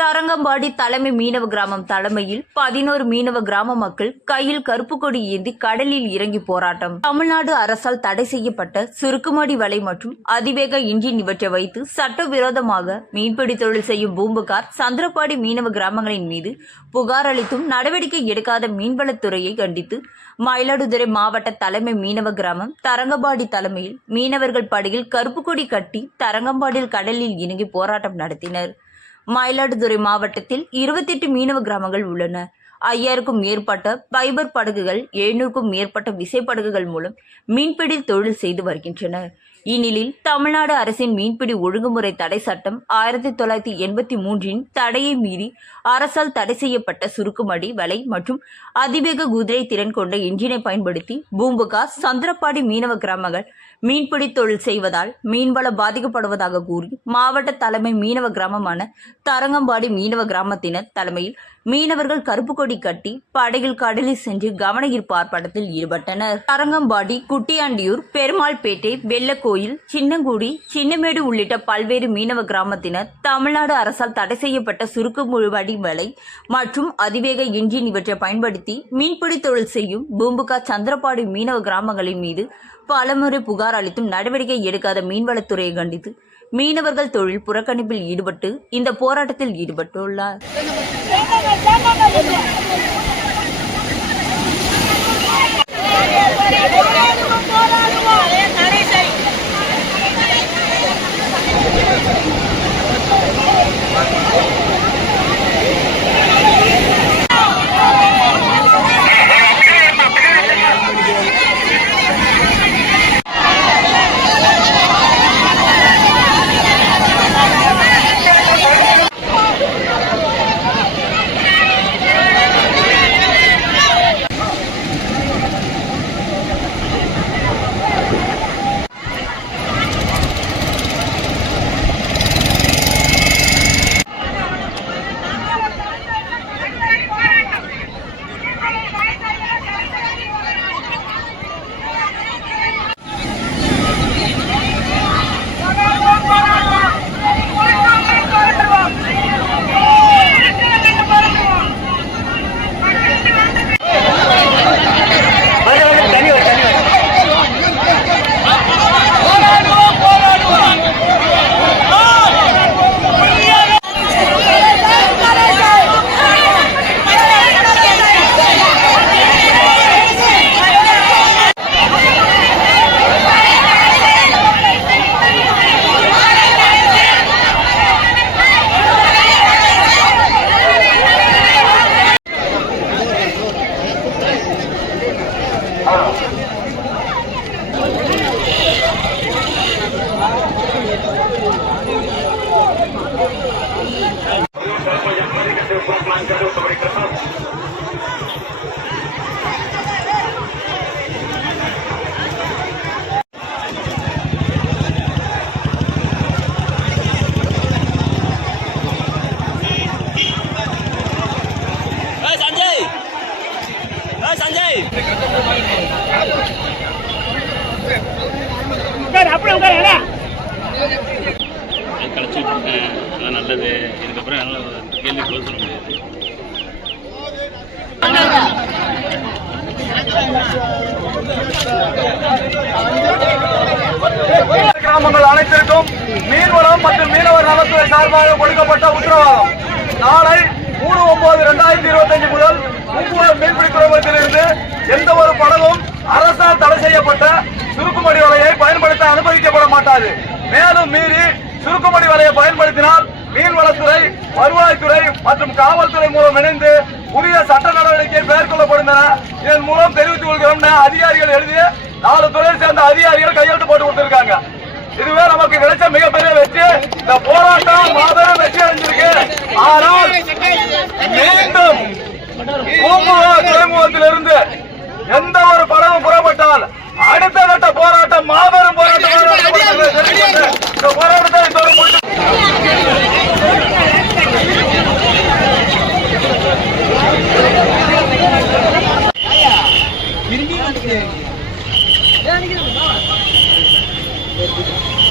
தரங்கம்பாடி தலைமை மீனவ கிராமம் தலைமையில் பதினோரு மீனவ கிராம மக்கள் கையில் கருப்பு கொடி ஏந்தி கடலில் இறங்கி போராட்டம். தமிழ்நாடு அரசால் தடை செய்யப்பட்ட சுருக்குமடி வலை மற்றும் அதிவேக இன்ஜின் இவற்றை வைத்து சட்டவிரோதமாக மீன்பிடி தொழில் செய்யும் பூம்புகார் சந்திரபாடி மீனவ கிராமங்களின் மீது புகார் அளித்தும் நடவடிக்கை எடுக்காத மீன்வளத்துறையை கண்டித்து மயிலாடுதுறை மாவட்ட தலைமை மீனவ கிராமம் தரங்கம்பாடி தலைமையில் மீனவர்கள் படையில் கருப்பு கொடி கட்டி தரங்கம்பாடியில் கடலில் இறங்கி போராட்டம் நடத்தினர். மயிலாடுதுறை மாவட்டத்தில் இருபத்தெட்டு மீனவ கிராமங்கள் உள்ளன. ஐயாயிரக்கும் மேற்பட்ட பைபர் படகுகள் எழுநூறுக்கும் மேற்பட்ட விசைப்படகுகள் மூலம் மீன்பிடி தொழில் செய்து வருகின்றனர் இந்நிலையில் தமிழ்நாடு அரசின் மீன்பிடி ஒழுங்குமுறை தடை சட்டம் ஆயிரத்தி தொள்ளாயிரத்தி எண்பத்தி மூன்றின் தடையை மீறி அரசால் தடை செய்யப்பட்ட சுருக்குமடி வலை மற்றும் அதிவேக குதிரை திறன் கொண்ட என்ஜினை பயன்படுத்தி பூம்புகார் சந்திரப்பாடி மீனவ கிராமங்கள் மீன்பிடி தொழில் செய்வதால் மீன்வளம் பாதிக்கப்படுவதாக கூறி மாவட்ட தலைமை மீனவ கிராமமான தரங்கம்பாடி மீனவ கிராமத்தினர் தலைமையில் மீனவர்கள் கருப்பு கொடி கட்டி படகில் கடலில் சென்று கவன ஈர்ப்பு ஆர்ப்பாட்டத்தில் ஈடுபட்டனர். தரங்கம்பாடி குட்டியாண்டியூர் பெருமாள்பேட்டை வெள்ளக்கோயில் சின்னங்குடி சின்னமேடு உள்ளிட்ட பல்வேறு மீனவ கிராமத்தினர் தமிழ்நாடு அரசால் தடை செய்யப்பட்ட சுருக்கு முழுவடி வலை மற்றும் அதிவேக இன்ஜின் இவற்றை பயன்படுத்தி மீன்பிடி தொழில் செய்யும் பூம்புகா சந்திரபாடி மீனவ கிராமங்களின் மீது பலமுறை புகார் அளித்தும் நடவடிக்கை எடுக்காத மீன்வளத்துறையை கண்டித்து மீனவர்கள் தொழில் புறக்கணிப்பில் ஈடுபட்டு இந்த போராட்டத்தில் ஈடுபட்டுள்ளார். சஞ்சய் கழிச்சுட்டு இருக்கேன். அதெல்லாம் நல்லது. இதுக்கப்புறம் என்னால் கேள்வி பதில் சொல்ல முடியாது. கிராமங்கள் அனைத்திற்கும் மீன்வளம் மற்றும் மீனவர் நலத்துறை சார்பாக கொடுக்கப்பட்ட உத்தரவாதம். நாளை மூணு ஒன்பது ரெண்டாயிரத்தி இருபத்தஞ்சு முதல் முப்பூர் மீன்பிடி துறைமுகத்திலிருந்து எந்த ஒரு படகும் அரசால் தடை செய்யப்பட்ட சுருக்குமடி வலையை பயன்படுத்த அனுமதிக்கப்பட மாட்டாது மேலும் மீறி சுருக்குமடி வலையை பயன்படுத்தினால் மீன்வளத்துறை வருவாய்த்துறை மற்றும் காவல்துறை மூலம் இணைந்து உரிய சட்ட நடவடிக்கை மேற்கொள்ளப்படும் என இதன் மூலம் தெரிவித்துக் கொள்கிறோம் என அதிகாரிகள் எழுதி நாலு துறையை சேர்ந்த அதிகாரிகள் கையெழுத்து போட்டு கொடுத்திருக்காங்க. இதுவே நமக்கு கிடைச்ச மிகப்பெரிய வெற்றி. இந்த போராட்டம் மாபெரும் வெற்றி அடைஞ்சிருக்கு. ஆனால் மீண்டும் துறைமுகத்திலிருந்து எந்த ஒரு படமும் புறப்பட்டால் அடுத்த கட்ட போராட்டம் மாபெரும் போராட்டம். இந்த Yeah, I need to get him.